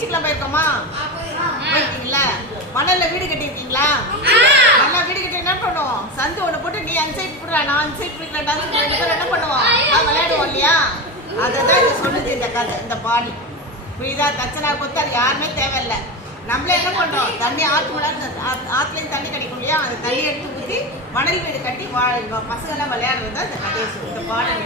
பீச்சுக்குலாம் போயிருக்கோமா? போயிருக்கீங்களா? மணல்ல வீடு கட்டியிருக்கீங்களா? மணல்ல வீடு கட்டி என்ன பண்ணுவோம்? சந்து ஒன்று போட்டு நீ அந்த சைடு போடுற, நான் அந்த சைடு போடுறேன், என்ன பண்ணுவோம்? விளையாடுவோம் இல்லையா? அதை தான் இது சொல்லுது இந்த கதை, இந்த பாடி. புரியுதா? தச்சனா கொடுத்து அது யாருமே தேவையில்லை. நம்மளே என்ன பண்ணுறோம்? தண்ணி ஆற்றுலேயும் தண்ணி கிடைக்கும் இல்லையா? அந்த தண்ணி எடுத்து ஊற்றி மணல் வீடு கட்டி பசங்கள்லாம் விளையாடுறது தான் இந்த கதையை சொல்லு, இந்த பாடம்.